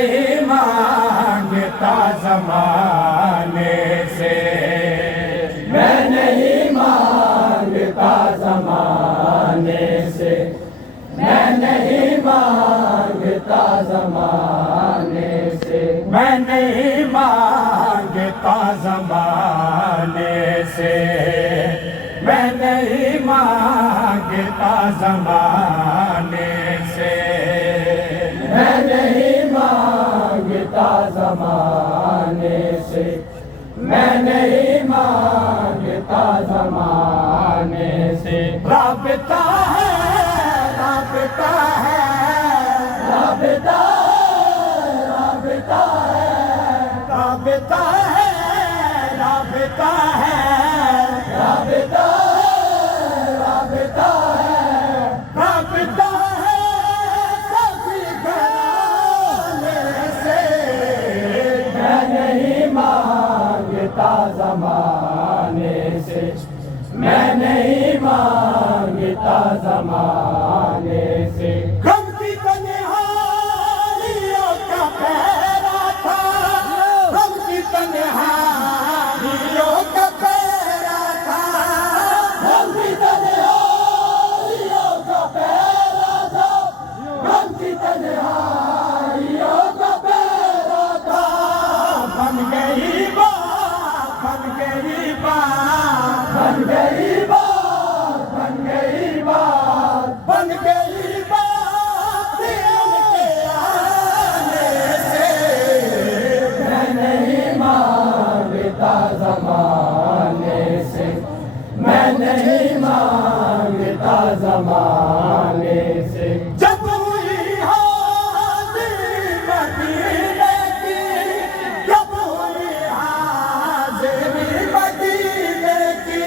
نہیں مانگتا زمانے سے، میں نہیں مانگتا زمانے سے، میں نہیں مانگتا زمانے سے، میں نہیں مانگتا زمانے سے، میں نہیں مانگتا زمانے سے، میں نہیں مانگتا زمانے سے، میں نہیں مانگتا زمانے سے، رابطہ ہے، رابطہ ہے، رابطہ ہے، رابطہ ہے، رابطہ ہے، رابطہ ہے، رابطہ ہے، رابطہ ہے، رابطہ ہے سبھی گھرانے سے، میں نہیں مانگتا زمانے سے، میں نہیں مانگتا زمانے سے، غم کی تنہائیوں کا پہرا تھا، غم کی تنہائیوں کا پہرا تھا، غم کی تنہائیوں کا پہرا تھا، غم کی تنہائیوں کا پہرا تھا، بن گئی بات، بن گئی بات، بن گئی بات، بن گئی بات، بن گئی بات ان کے آنے سے، میں نہیں مانگتا زمانے سے، میں نہیں مانگتا زمانے سے، جب ہوئی حاضری مدینے کی، جب ہوئی حاضری مدینے کی،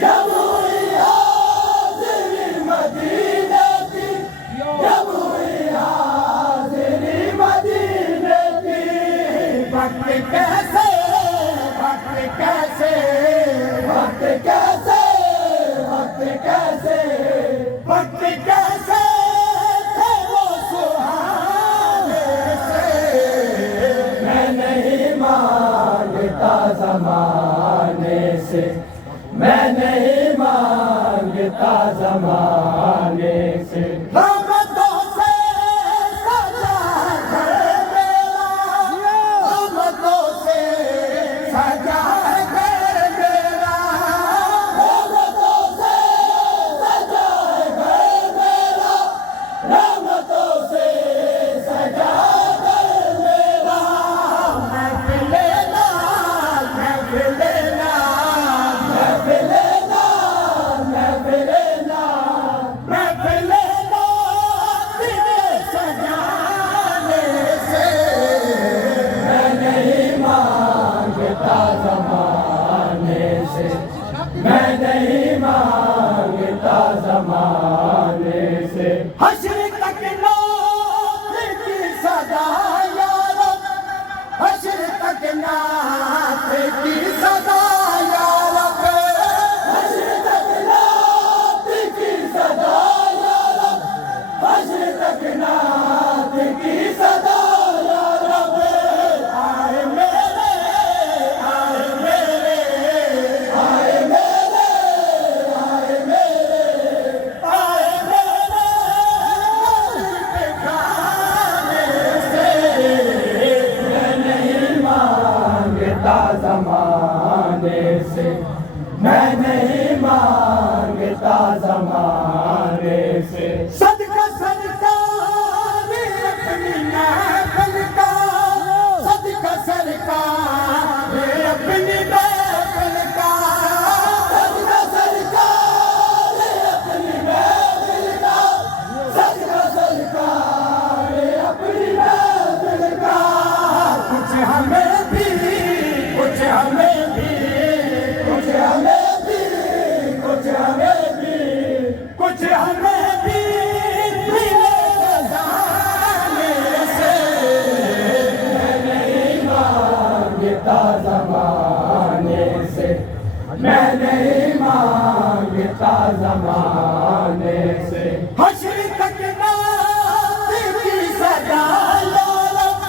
جب ہوئی حاضری مدینے کی، جب ہوئی حاضری مدینے کی، وقت کیسے، وقت کیسے، وقت کیسے، وقت کیسے، وقت کیسے تھے وہ سہانے سے، میں نہیں مانگتا زمانے سے، میں نہیں مانگتا زمانے سے، رحمتوں سے سجا ہے گھر میرا، رحمتوں سے سجا ہے گھر میرا، رحمتوں سے سجا ہے گھر میرا، رحمتوں سے سجا ہے گھر میرا، محفل ناز، محفل ناز، محفل ناز، محفل ناز، محفل ناز تیرے سجانے سے، میں نہیں مانگتا زمانے سے، میں نہیں مانگتا زمانے سے، حشر تک نعت کی صدا یا رب، حشر تک نعت کی صدا یا رب، حشر تک نعت کی صدا یا رب، حشر تک نعت کی صدا یا رب، آئے میرے، آئے میرے، آئے میرے، آئے میرے، آئے میرے غریب کھانے سے، میں نہیں مانگتا زمانے سے، میں نہیں مانگتا زمانے سے، صدقہ سرکار اپنی محفل کا، صدقہ سرکار اپنی محفل کا، صدقہ سرکار اپنی محفل کا، صدقہ سرکار اپنی محفل کا، کچھ ہمیں بھی، کچھ ہمیں بھی، کچھ ہمیں بھی، کچھ ہمیں بھی، کچھ ہمیں بھی ملے خزانے سے، میں نہیں مانگتا زمانے سے، میں نہیں مانگتا زمانے سے، حشر تک نعت کی صدا یا رب،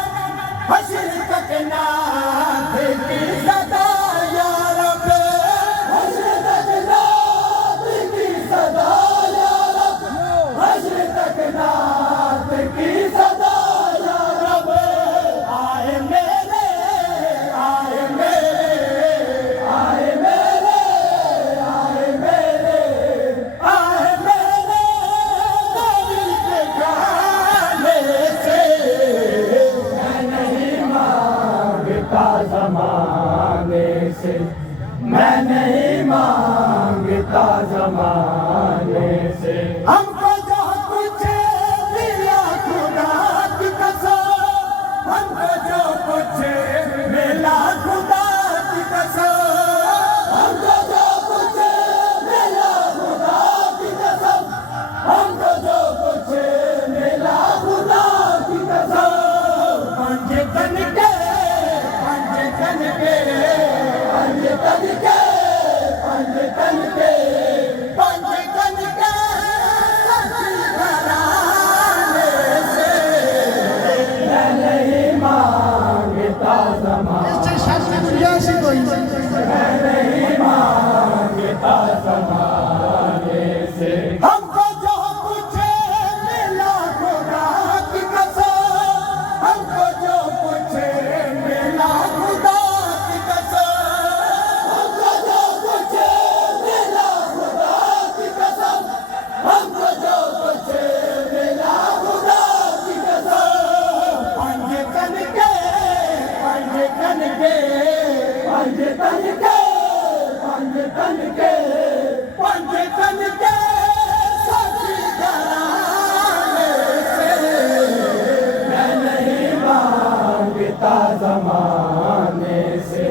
زمانے سے ہم کو جو کچھ ملا خدا کی قسم ہم کو جو کچھ ملا خدا کی قسم ہم کو جو کچھ ملا خدا کی قسم ہم کو جو کچھ ملا خدا کی قسم پنج تن کے پنج تن کے پنج تن کے پنج تن کے پنج تن کے سچی گھرانے سے میں نہیں مانگتا زمانے میں نہیں مانگتا زمانے سے ہم کو جو کچھ ملا خدا کی قسم ہم کو جو کچھ ملا خدا کی قسم ہم کو جو کچھ ملا خدا کی قسم ہم کو جو کچھ ملا خدا کی قسم پنج تن کے پنج تن کے پنج تن کے پنج تن کے پنج تن کے سچی گھرانے سے میں نہیں مانگتا زمانے سے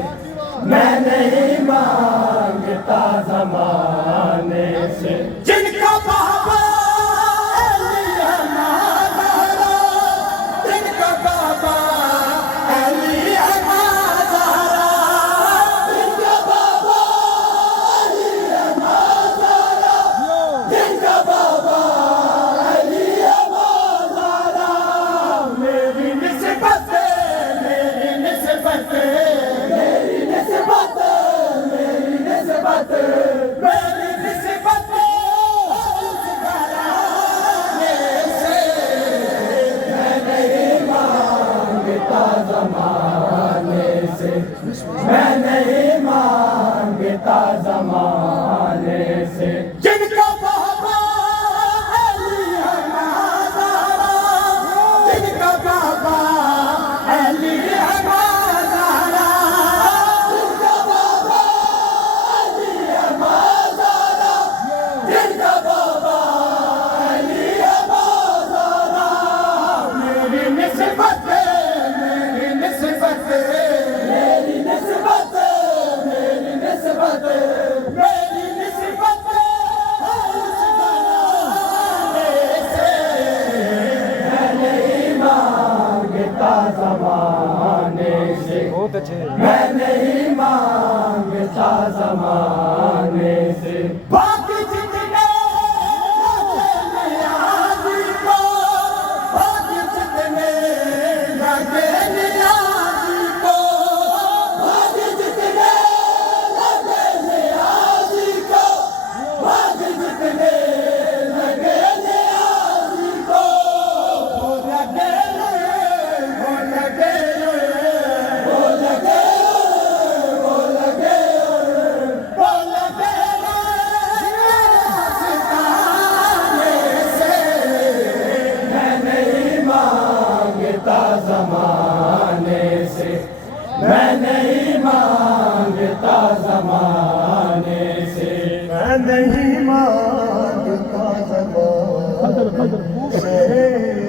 میں نہیں مانگتا زمانے سے جن کا بابا علی ہے مازارا جن کا بابا علی ہے مازارا جن کا بابا علی ہے مازارا جن کا بابا علی ہے مازارا میری نسبت میری نسبت میری نسبت میری نسبت میری نسبت اس گھرانے سے میں نہیں مانگتا زمانے سے میں نہیں مانگتا زمانے سے جن کا بابا علی ہے مازارا جن کا بابا علی ہے مازارا جن کا بابا علی ہے مازارا جن کا بابا علی ہے مازارا میری نسبت میری نسبت میری نسبت میری نسبت میری نسبت اس گھرانے سے میں نہیں مانگتا زمانے سے میں نہیں مانگتا زمانے سے باقی جتنے لگے نیازی کو باقی جتنے لگے نیازی کو باقی جتنے لگے نیازی کو باقی جتنے لگے نیازی کو وہ لگے وہ لگے وہ لگے وہ لگے وہ لگے ستانے سے میں نہیں مانگتا زمانے سے میں نہیں مانگتا زمانے سے میں نہیں مانگتا زمانے سے